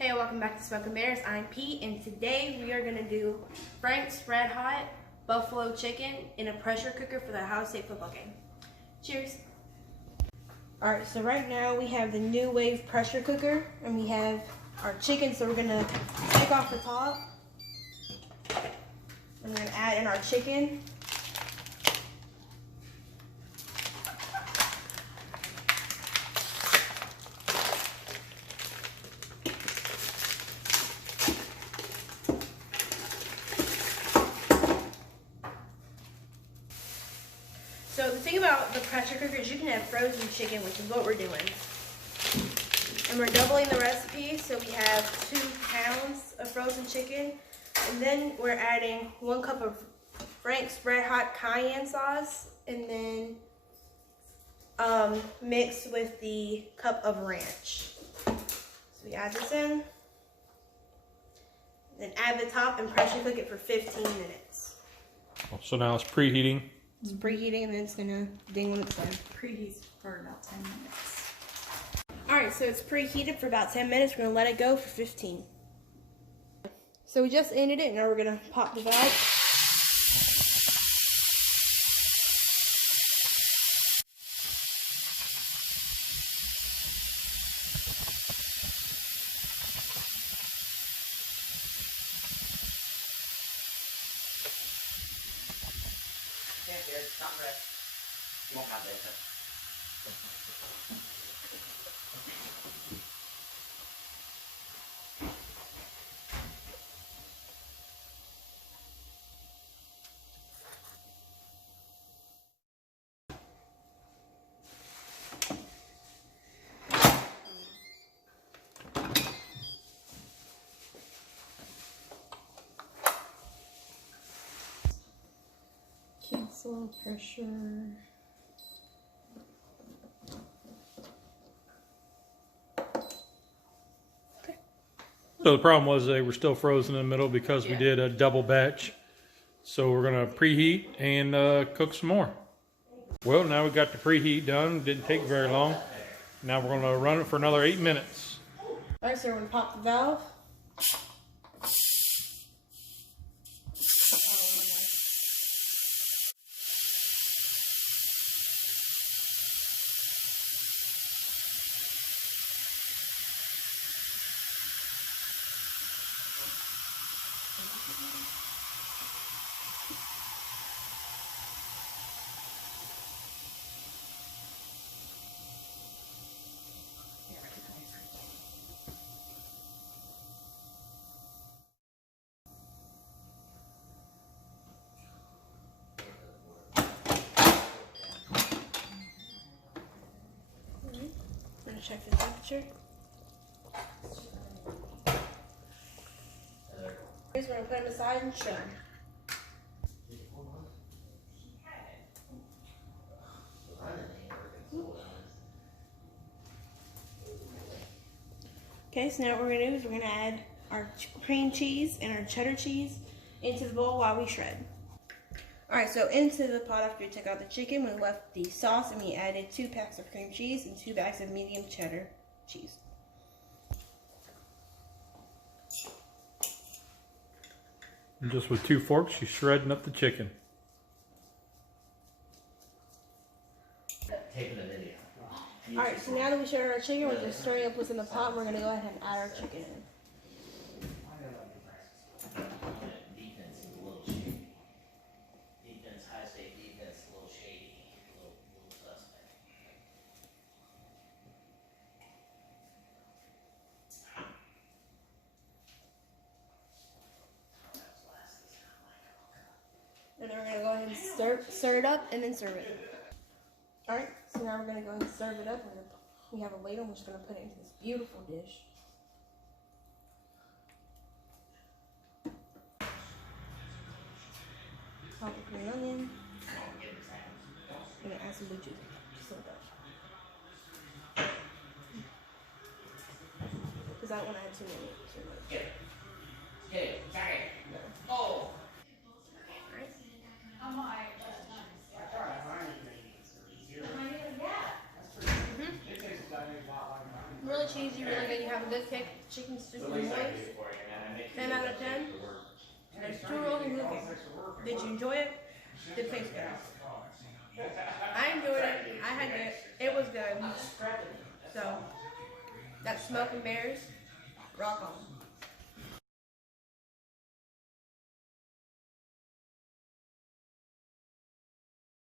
Hey, welcome back to Smoking Bears. I'm Pete, and today we are going to do Frank's Red Hot Buffalo Chicken in a pressure cooker for the Ohio State football game. Cheers. Alright, so right now we have the New Wave pressure cooker, and we have our chicken, so we're going to take off the top. And we're going to add in our chicken. So the thing about the pressure cooker is you can have frozen chicken, which is what we're doing. And we're doubling the recipe, so we have 2 pounds of frozen chicken. And then we're adding 1 cup of Frank's Red Hot cayenne sauce, and then mixed with the cup of ranch. So we add this in, then add the top and pressure cook it for 15 minutes. So now it's preheating. It's preheating and then it's gonna ding when it's done. Preheats for about 10 minutes. Alright, so it's preheated for about 10 minutes. We're gonna let it go for 15. So we just ended it, now we're gonna pop the valve. Not fresh. You won't have this. Cancel pressure. Okay. So the problem was they were still frozen in the middle because we did a double batch. So we're gonna preheat and cook some more. Well, now we got the preheat done. Didn't take very long. Now we're gonna run it for another 8 minutes. Alright, so we're gonna pop the valve. Check the temperature. We're going to put them aside and show them. Okay, so now what we're going to do is we're going to add our cream cheese and our cheddar cheese into the bowl while we shred. Alright, so into the pot after we took out the chicken, we left the sauce and we added 2 packs of cream cheese and 2 bags of medium cheddar cheese. And just with 2 forks, she's shredding up the chicken. Alright, so now that we shredded our chicken, we're just stirring up what's in the pot. We're going to go ahead and add our chicken in. And then we're going to go ahead and stir it up and then serve it. Alright, so now we're going to go ahead and serve it up. We have a ladle, we're just going to put it into this beautiful dish. Pop the green onion. I'm going to add some blue cheese. Just a little bit. Because I don't want to add too many. Get it. No. Oh. Really cheesy, really good. have a good kick. Chicken's super moist. 10 out of 10. There's 2 rolls and cooking. Did you enjoy it? Did it taste good? I enjoyed it. I had it. It was good. So, that's Smoking Bears. Rock on.